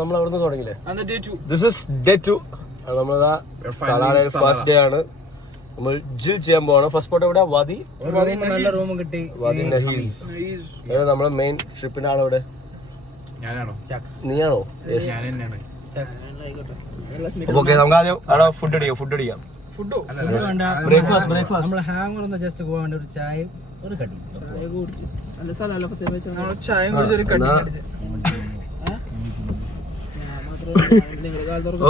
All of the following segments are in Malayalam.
നമ്മൾ അവിടുന്ന് തുടങ്ങിയില്ലേ. This is day 2. നമ്മളതാ സലാലയിൽ ഫസ്റ്റ് ഡേ ആണ്. നമ്മൾ ജിൽ ചെയ്യാൻ പോവാണ്. ഫസ്റ്റ് സ്പോട്ട് എവിടെ? വാദി നഹീസ്. നമ്മളെ മെയിൻ ട്രിപ്പിന്റെ ആളെവിടെ? നീയാണോ? ഓക്കെ, നമുക്ക് ആദ്യം അവിടെ ഫുഡ് അടിക്കാം. ബ്രേക്ക്ഫാസ്റ്റ് ജസ്റ്റ് പോകാൻ ഒരു ചായ ഒരു കടി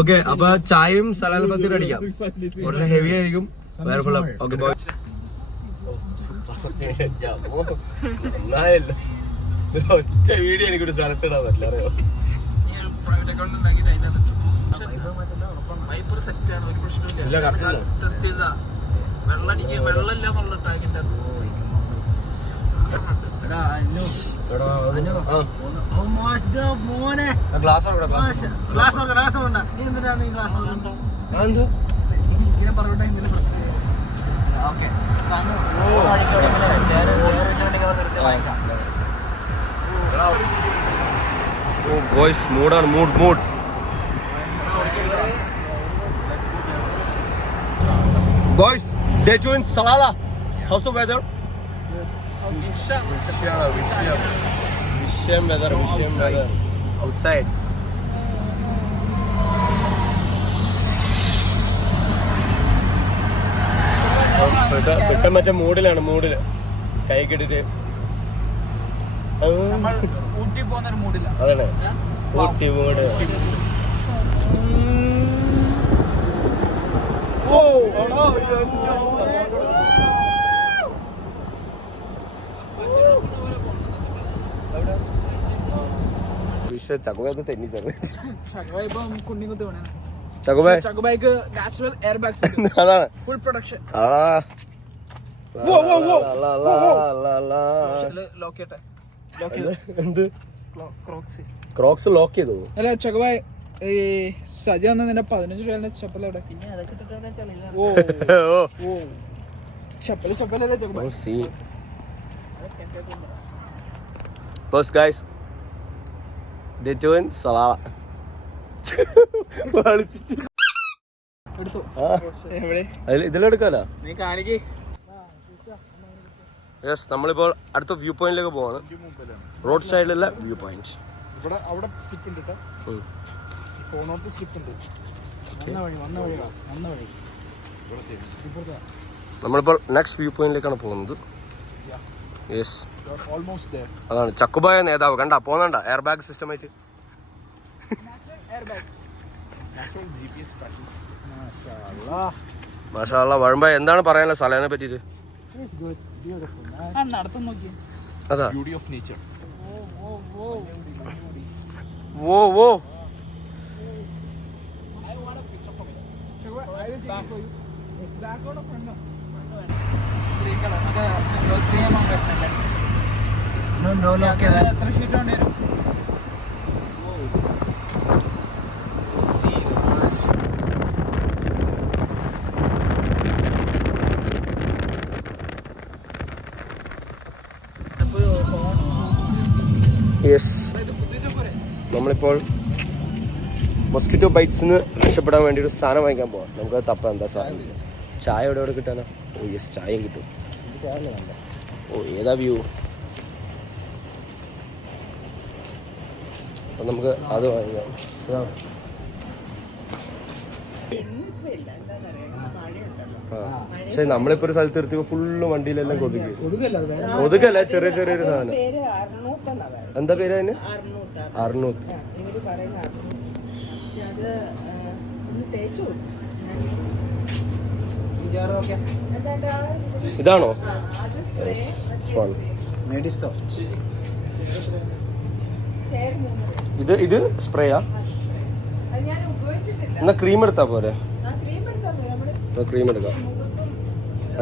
ഓക്കെ. അപ്പൊ ചായയും സലാൽ ഫത്തീർ അടിക്കാം. കുറച്ച് ഹെവി ആയിരിക്കും. ഒറ്റ വീഡിയോ എനിക്കൊരു സ്ഥലത്തിടാൻ പറ്റില്ല, അറിയോ? ബോയ്സ് മൂഡാണ്, mood. Boys, day 2 in Salalah. How's the weather? Visham weather. Outside. മറ്റേ മൂഡിലാണ്. കൈ കെട്ടിട്ട് ഊട്ടി പോകുന്ന മൂഡില്ല. അതാണ് ഊട്ടി മൂഡ്. ചക്കുബായി തെന്നിച്ചത്. ചക്കുബായിക്ക് നാച്ചുറൽ എയർ ബാഗ്സ് അതാണ് ഫുൾ പ്രൊട്ടക്ഷൻ. എന്ത് ക്രോക്സ് ലോക്ക് ചെയ്തോ? അല്ല ചക്കുബായ് ഈ സജ നിന്റെ 15 രൂപ ചപ്പലവിടെ ചപ്പലല്ലേ ചക്കുബായ്. First guys, day 2 in Salalah. ഇതിലെടുക്കാലോ? നീ കാണിക്ക്. യെസ്, നമ്മളിപ്പോൾ അടുത്ത വ്യൂ പോയിന്റിലേക്ക് പോവാണ്. റോഡ് സൈഡിലുള്ള വ്യൂ പോയിന്റ്. അവിടെ സ്ലിപ്പ് ഉണ്ട് കേട്ടോ. സ്ലിപ്പ് ഉണ്ട്. നമ്മളിപ്പോൾ നെക്സ്റ്റ് വ്യൂ പോയിന്റിലേക്കാണ് പോകുന്നത്. യെസ്, അതാണ് ചക്കുബായ നേതാവ്. കണ്ട പോന്നണ്ട എയർ ബാഗ് സിസ്റ്റം ആയിട്ട്. മാഷാ അല്ലാ. വഴമ്പായ എന്താണ് പറയാനുള്ളത് സലാലിനെ പറ്റിട്ട്? അതാ ഓ യെസ്, നമ്മളിപ്പോൾ മൊസ്കിറ്റോ ബൈറ്റ്സിന് രക്ഷപ്പെടാൻ വേണ്ടി ഒരു സാധനം വാങ്ങിക്കാൻ പോവാം. നമുക്കത് തപ്പാം. എന്താ സാധനം? ചായ എവിടെ കിട്ടാനോ? ഓ യെസ്, ചായയും കിട്ടും. ഓ ഏതാ വ്യൂ? അപ്പം നമുക്ക് അത് വാങ്ങിക്കാം. പക്ഷെ നമ്മളിപ്പോ ഒരു സ്ഥലത്ത് നിർത്തിയപ്പോ ഫുള്ള് വണ്ടിയിലെല്ലാം കൊതുകല്ല, ചെറിയൊരു സാധനം. എന്താ പേര് അതിന്? അർണൂത്ത്. ഇതാണോ? ഇത് സ്പ്രേയാ? എന്നാ ക്രീം എടുത്താ പോരെ? ക്രീം എടുക്കാം.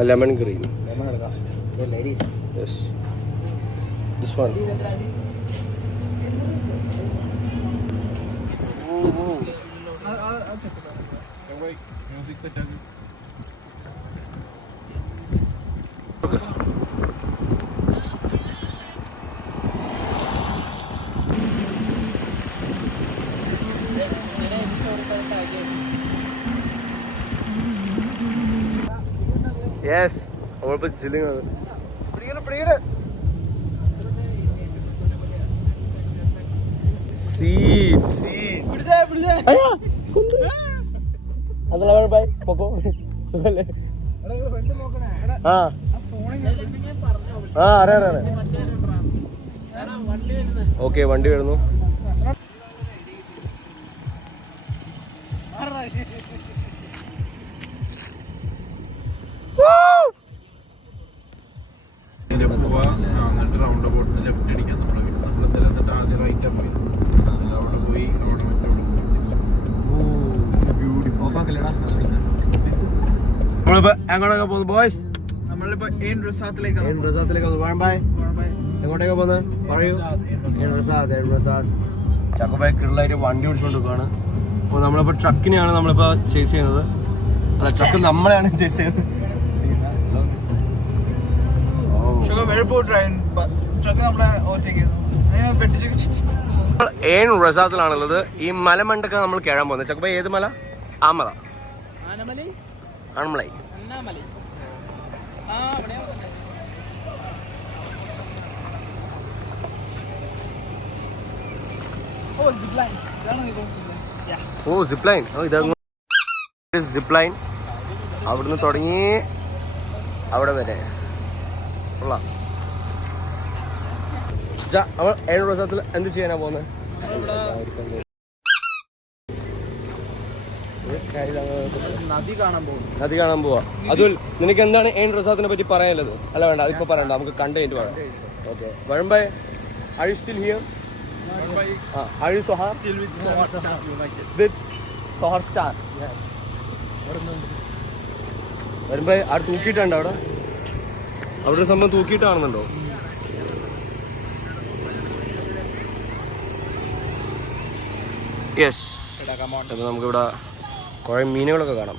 Lemon cream. Yes, this one. Music set ആക്കി. യെസ് നമ്മളിപ്പോ ചില്ലിങ് അതല്ല ബൈ പോക്കോ സുഖല്ലേ ആ ആ അറിയാം ഓക്കെ വണ്ടി വരുന്നു റൗണ്ട് അബൌട്ട് ലെഫ്റ്റ് അടിക്കാൻ നമ്മൾ ആദ്യം റൈറ്റ് പോയി അവിടെ പോയി നമ്മളിപ്പോ എങ്ങോട്ടൊക്കെ പോകുന്നു ബോയ്സ്? നമ്മളിപ്പോ ഏൻ റിസാർട്ടിലേക്കാണ് എങ്ങോട്ടേക്കാ പോകുന്നത് പറയൂ. ചക്കബായ് കിള്ളായിട്ട് വണ്ടി ഓടിച്ചുകൊണ്ട് പോവാണ്. അപ്പോൾ നമ്മളിപ്പോൾ ട്രക്കിനെയാണ് നമ്മളിപ്പോൾ ചേസ് ചെയ്യുന്നത്. അല്ല ട്രക്ക് നമ്മളെയാണ് ചേസ് ചെയ്യുന്നത്. ഏൻ റിസാർട്ടിലാണുള്ളത്. ഈ മലമണ്ടൊക്കെ നമ്മൾ കയറാൻ പോകുന്നത്. ചക്കബായ് ഏത് മല? ആമല ആണമലൈ. ഓ സിപ്പ് ലൈൻ. സിപ്പ് ലൈൻ അവിടുന്ന് തുടങ്ങി അവിടെ വരെ കൊള്ളാം. നമ്മൾ ഏഴ് ദിവസത്തിൽ എന്ത് ചെയ്യാനാ പോകുന്നത്? നദി കാണാൻ പോവാ. അതുൽ നിനക്ക് എന്താണ് ഏൺ റിസാർട്ടിനെ പറ്റി പറയാനുള്ളത്? അല്ല വേണ്ട അതിപ്പോ പറയണ്ട, നമുക്ക് കണ്ടു കഴിഞ്ഞിട്ട് പറയാം. ഓക്കെ വഴമ്പായ് are you still here? Are you Sohar? Still with Sohar Star. വരുമ്പോ അവിടെ തൂക്കിയിട്ടുണ്ട്. അവിടെ ഒരു സംഭവം തൂക്കിയിട്ട് കാണുന്നുണ്ടോ? യെസ്. അപ്പോൾ നമുക്കിവിടെ കുറേ മീനുകളൊക്കെ കാണാം.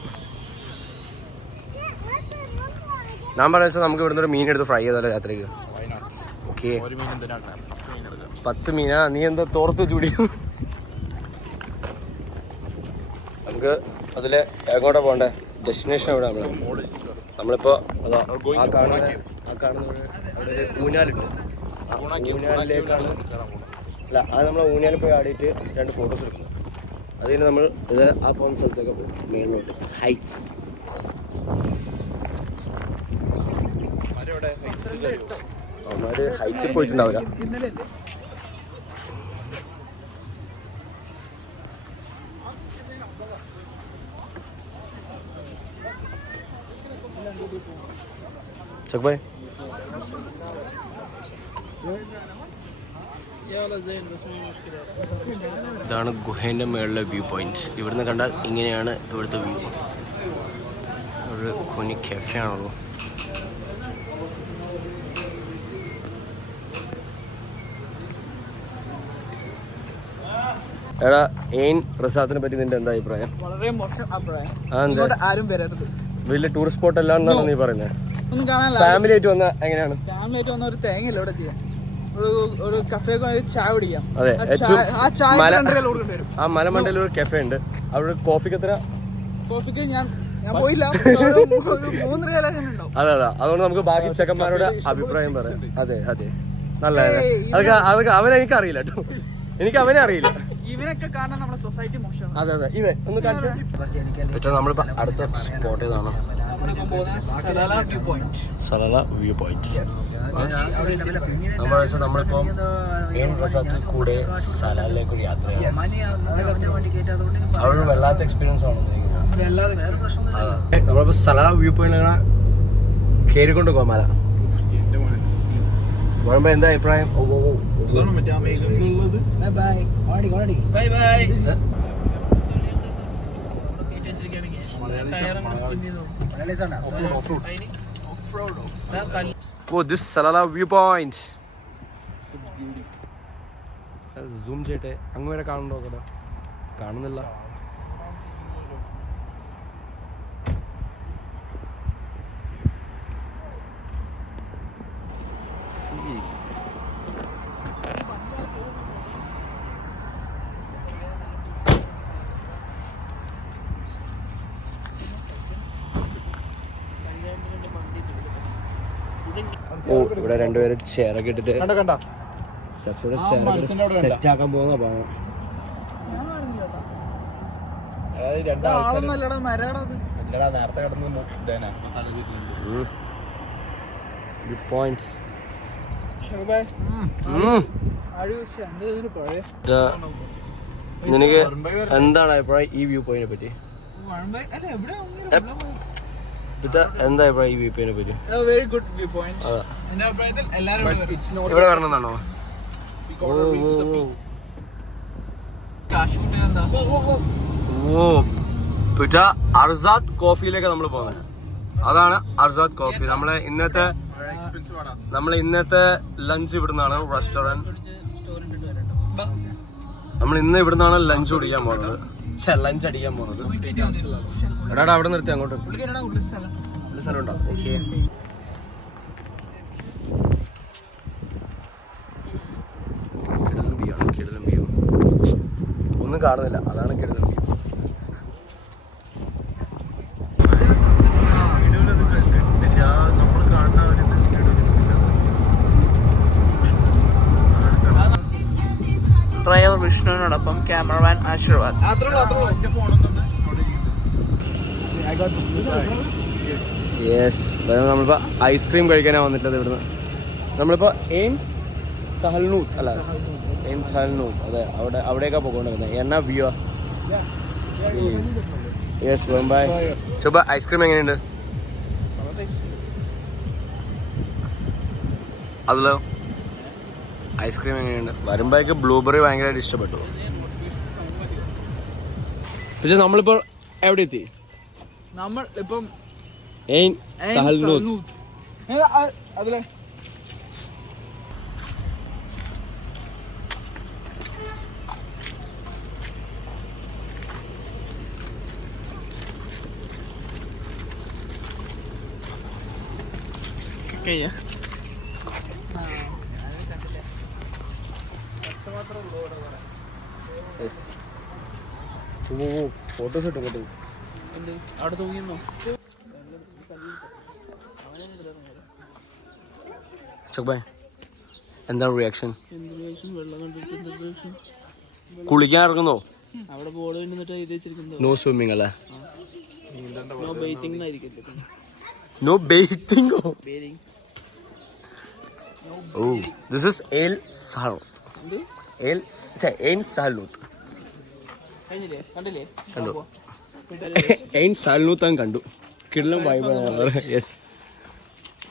ഞാൻ പറഞ്ഞ വെച്ചാൽ നമുക്ക് ഇവിടുന്ന് ഒരു മീൻ എടുത്ത് ഫ്രൈ ചെയ്താലോ രാത്രിക്ക്? ഓക്കെ 10 മീനാ? നീ എന്താ തോർത്ത് ചൂടി? നമുക്ക് അതിൽ എങ്ങോട്ടാ പോകണ്ടേ? ഡെസ്റ്റിനേഷൻ എവിടെ? നമ്മളിപ്പോൾ അതാ ആ കാണുന്ന അവിടെ ഊഞ്ഞാലുണ്ട്. ഊഞ്ഞാലിലേക്കാണ്. അല്ല അത് നമ്മൾ ഊഞ്ഞാലിൽ പോയി ആടിയിട്ട് 2 ഫോട്ടോസ് എടുക്കും. അതിന് നമ്മൾ ഇത് ആ പോകുന്ന സ്ഥലത്തൊക്കെ പോകും. മേളിലോട്ട് ഹൈറ്റ്സ്. അവന്മാര് ഹൈറ്റ്സിൽ പോയിട്ടുണ്ടാവില്ല. ചക്ബായ് ഇതാണ് ഗുഹേൻ്റെ മേളിലെ വ്യൂ പോയിന്റ്. ഇവിടുന്ന് കണ്ടാൽ ഇങ്ങനെയാണ് ഇവിടുത്തെ വ്യൂ. ഒരു കുഞ്ഞി കെഫെ ആണല്ലോ. എടാ ഏൻ റിസാർട്ടിനെ പറ്റി നിന്റെ എന്താ അഭിപ്രായം? വളരെ മോശം അഭിപ്രായം. ആരും വരരുത്. വലിയ ടൂറിസ്റ്റ് സ്പോട്ട് അല്ല എന്നാണ് നീ പറയുന്നത്? ഒന്നും കാണാനില്ല. ഫാമിലി ആയിട്ട് വന്ന എങ്ങനെയാണ്? ഫാമിലി ആയിട്ട് വന്ന ഒരു തേങ്ങയില്ല ഇവിടെ ചെയ്യാൻ. ഒരു കഫേ ചായ കുടിക്കാം. അതെ, ആ മലമണ്ടയിൽ ഒരു കഫേ ഉണ്ട്. അവിടെ കോഫിക്ക് എത്ര? കോഫിക്ക് ഞാൻ പോയില്ല. അതെ അതെ. അതുകൊണ്ട് നമുക്ക് ബാക്കി ചെക്കന്മാരുടെ അഭിപ്രായം പറയാം. അതെ അതെ നല്ല അതൊക്കെ അവനെനിക്കറിയില്ല കേട്ടോ. എനിക്ക് അവനെ അറിയില്ല. ഇവനൊക്കെ കാരണം നമ്മുടെ സൊസൈറ്റി മോശമാണ്. അതെ അതെ. ഇവൻ ഒന്ന് കാണിച്ചു. നമ്മളിപ്പോ അടുത്ത സ്പോട്ട് ഏതാണ്? Salalah view point. നമ്മളിപ്പോ ഏൻ റിസാർട്ടിൽ കൂടെ സലാലിലേക്ക് ഒരു യാത്രയാണ്. അവിടെ വല്ലാത്ത എക്സ്പീരിയൻസ് ആണ്. നമ്മളിപ്പോ സലാല വ്യൂ പോയിന്റ് കയറിക്കൊണ്ട് പോകാം മല. വരുമ്പോ എന്താ അഭിപ്രായം? Oh, this Salala viewpoint. Zoom ചെയ്യട്ടെ. അങ്ങ് വരെ കാണുന്നുണ്ടോ? കേട്ടോ കാണുന്നില്ല. ഓ ഇവിടെ രണ്ടുപേരും ചെയറൊക്കെ ഇട്ടിട്ട് കണ്ട ചർച്ചയുടെ ചെയറൊക്കെ സെറ്റ് ആക്കാൻ പോകുന്ന ഭാഗം. നേരത്തെ കിടന്ന് ഗുഡ് പോയിന്റ്സ്. നിനക്ക് എന്താണ് അഭിപ്രായം ഈ വ്യൂ പോയിന്റിനെ പറ്റി? എന്താ അഭിപ്രായം ഈ വ്യൂ പോയിന്റിനെ പറ്റി? Very good view point. എന്റെ അഭിപ്രായത്തിൽ എല്ലാവരും ഇവിടെ വരണമെന്നാണോ? ഓ പിറ്റ അർസാദ് കോഫിയിലേക്ക് നമ്മൾ പോകുന്നത്. അതാണ് അർസാദ് കോഫി. നമ്മളെ ഇന്നത്തെ ലഞ്ച് ഇവിടുന്നാണ്. റെസ്റ്റോറന്റ് നമ്മൾ ഇന്ന് ഇവിടുന്നാണ് ലഞ്ച് കുടിക്കാൻ പോകുന്നത്. ലഞ്ച് അടിക്കാൻ പോകുന്നത്. എടാ അവിടെ നിർത്തി അങ്ങോട്ട് സ്ഥലം ഉണ്ടോ? ഓക്കെ. കിടലം വ്യൂ ഒന്നും കാണുന്നില്ല. അതാണ് കിടലം വ്യൂ. ഡ്രൈവർ വിഷ്ണുവിനോടൊപ്പം ക്യാമറമാൻ ആശീർവാദ്. യെസ്, നമ്മളിപ്പോ ഐസ്ക്രീം കഴിക്കാനാണ് വന്നിട്ടത് ഇവിടുന്ന്. നമ്മളിപ്പോ എയിം സഹൽനൂത്ത് അല്ല, എയിം സഹൽനൂത്ത്. അതെ, അവിടേക്കാ പോയിക്കൊണ്ടിരുന്നത്. എന്നാ വ്യൂ. Yes, bye. ചുബ ഐസ്ക്രീം എങ്ങനെയുണ്ട്? അതല്ലോ ഐസ്ക്രീം എങ്ങനെയുണ്ട്? വരുമ്പോഴേക്ക് ബ്ലൂബെറി ഭയങ്കരമായിട്ട് ഇഷ്ടപ്പെട്ടു. പക്ഷെ നമ്മളിപ്പോൾ എവിടെ എത്തി? നമ്മൾ ഇപ്പം എയിം സഹൽനൂത്ത്. അതിലെ ഫോട്ടോസ് ഇട്ടോ? അവിടെ തൂങ്ങിന്നോ? എന്താണ് റിയാക്ഷൻ? വെള്ളം കണ്ടിട്ട് കുളിക്കാൻ ഇറങ്ങുന്നോ? അവിടെ ബോർഡ് നിന്നിട്ട് എഴുതി വെച്ചിരിക്കുന്നത് നോ സ്വിമ്മിങ് അല്ലേ? നോ ബെയ്റ്റിംഗ് ആയിരിക്കും. നോ ബെയ്റ്റിംഗോ? ഓ, this is Al Sahalnoot. Ain Sahalnoot കണ്ടില്ലേ? കണ്ടു. എയിം സഹൽനൂത്ത് അങ്ങ് കണ്ടു. കിടലം വൈബാണ്. യെസ്,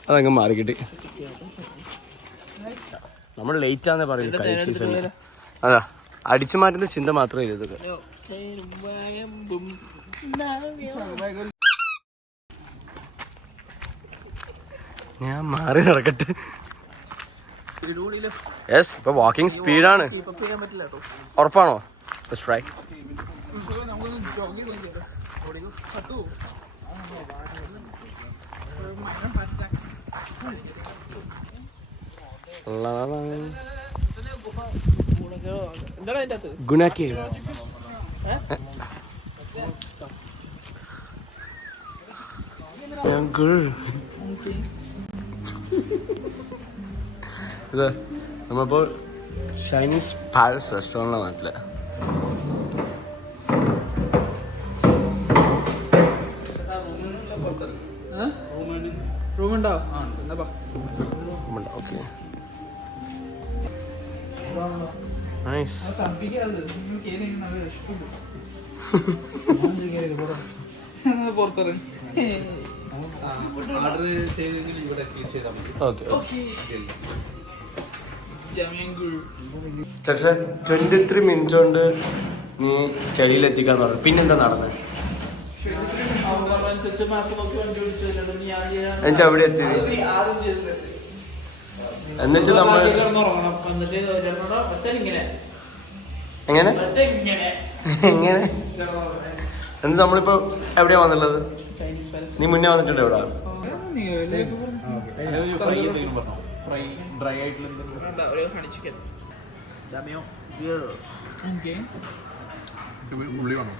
അതങ്ങ് മാറിക്കിട്ടി. നമ്മൾ ലേറ്റ് ആണെന്നേ പറയുന്നത് കളി സീസണിൽ. അതാ അടിച്ചു മാറ്റുന്ന ചിന്ത മാത്രമേ ഇല്ല ഇതൊക്കെ. ഞാൻ മാറി നടക്കട്ടെ. യെസ്, ഇപ്പൊ വാക്കിംഗ് സ്പീഡാണ്. ഉറപ്പാണോ? റൈറ്റ്. ഗുണാക്കി ഇത് നമ്മളിപ്പോൾ ചൈനീസ് പാലസ് റെസ്റ്റോറൻറ്റിലാണ് നാട്ടില്. റൂമുണ്ടോ? Okay, nice. പുറത്തിറങ്ങി ഓർഡർ ചെയ്തെങ്കിൽ ഇവിടെ ചെയ്താൽ മതി. ഓക്കെ, 23 മിനിറ്റ് കൊണ്ട് നീ ചെടിയിലെത്തിക്കാൻ പറഞ്ഞു. പിന്നെന്താ നടന്നത്? എന്നിട്ട് അവിടെ എത്തി. എന്നിട്ട് നമ്മൾ എങ്ങനെ എങ്ങനെ എന്നിട്ട് നമ്മളിപ്പോ എവിടെയാ വന്നുള്ളത്? നീ മുന്നേ വന്നിട്ടുണ്ട് ഇവിടെ? ഫ്രൈ എന്തെങ്കിലും പറഞ്ഞോ? ഫ്രൈ ഡ്രൈ ആയിട്ടുള്ള ഉള്ളി വേണോ?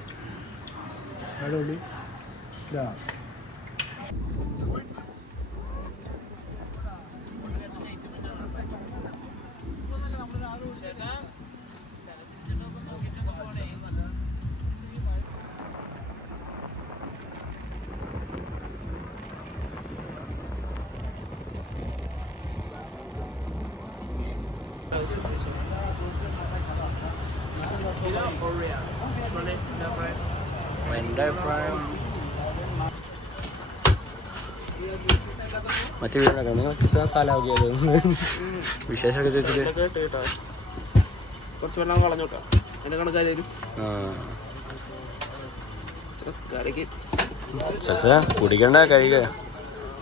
എൻ്റെ അഭിപ്രായം മറ്റു വീടിനൊക്കെ നിങ്ങൾക്ക് ഇത്ര സ്ഥലമാക്കിയത് വിശേഷമൊക്കെ ചോദിച്ചിട്ട് കുറച്ച് വെള്ളം കളഞ്ഞോട്ടോ എന്റെ കണക്കാരും കുടിക്കണ്ടേ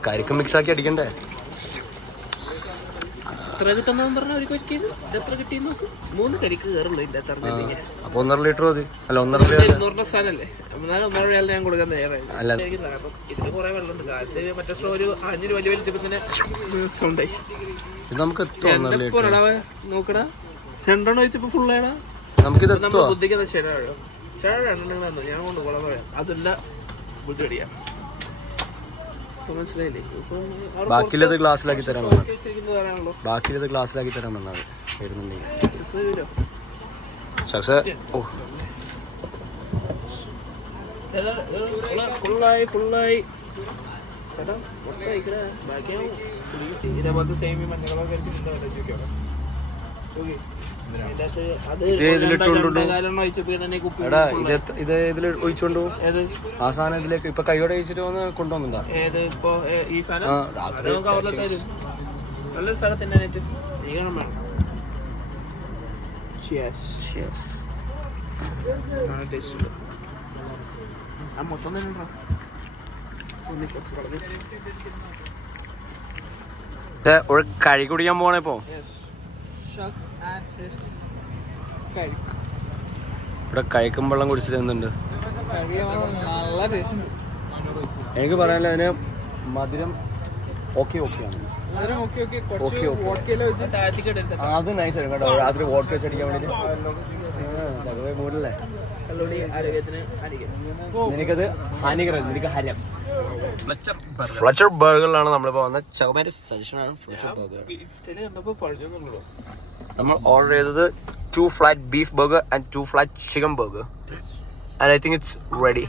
കരിക്ക് മിക്സ് ആക്കി അടിക്കണ്ടേ എത്ര കിട്ടുന്ന പറഞ്ഞ ഒരു കരിക്ക് എത്ര കിട്ടി നോക്ക് 3 കരിക്ക് കയറുള്ളൂ ഇല്ല അപ്പൊ 1.5 ലിറ്റർ മതി അല്ല 1.5 ഇരുന്നൂറിന്റെ സാധനല്ലേ എന്നാലും 1.5 രൂപ ഞാൻ കൊടുക്കാൻ തയ്യാറായി ഇതിന് കുറെ വെള്ളമുണ്ട് കാലത്ത് മറ്റേ സ്ലോ ഒരു 5 രൂപ വലിച്ചപ്പോ തന്നെ സൗണ്ടായി ഇത് നമുക്ക് നോക്കടാ 2 വെച്ചപ്പോ ഫുള്ളാണ് നമുക്കിത് നമ്മൾ ബുദ്ധിക്കുന്നത് ശരിയാഴോ രണ്ടെണ്ണം ഞാൻ കൊണ്ട് കുളം പറയാം അതല്ല ബുദ്ധിയടിയാ മനസ്സിലായില്ലേ ബാക്കിയിലത് ഗ്ലാസ്സിലാക്കി തരാൻ ബാക്കിയിലത് ഗ്ലാസ്സിലാക്കി തരാൻ വന്നത് വരുന്നുണ്ടെങ്കിൽ ഓ ഫുള്ളായി ഇതേപോലത്തെ സേമി മഞ്ഞളൊക്കെ എടാ ഇത് ഇതിൽ ഒഴിച്ചോണ്ടു ആ സാധനം ഇതിലേക്ക് ഇപ്പൊ കൈയോടെ ഒഴിച്ചിട്ട് വന്ന് കൊണ്ടുവന്നുണ്ടോ ഈ നല്ല സ്ഥലത്തിന്റെ വേണം മൊത്തം ഒരു കഴി കുടിക്കാൻ പോണേ ഇപ്പൊ ഇവിടെ കഴിക്കും വെള്ളം കുടിച്ചിട്ട് എന്തുണ്ട് എനിക്ക് പറയാനില്ല അതിന് മധുരം ഓക്കെ അത് നൈസ് ആയിരുന്നു കേട്ടോ രാത്രി വോട്ട് വെച്ച് അടിക്കാൻ വേണ്ടി മൂടല്ലേ നിനക്കത് ഹാനികരം നിനക്ക് ഹരം ഫ്ലച്ചർ ബർഗറിലാണ് നമ്മളിപ്പോ വന്നത് ചകമാരി സജഷനാണ് ഫ്ലച്ചർ ബർഗർ നമ്മൾ ഓർഡർ ചെയ്തത് 2 flat beef burger and 2 flat chicken burger and I think it's ready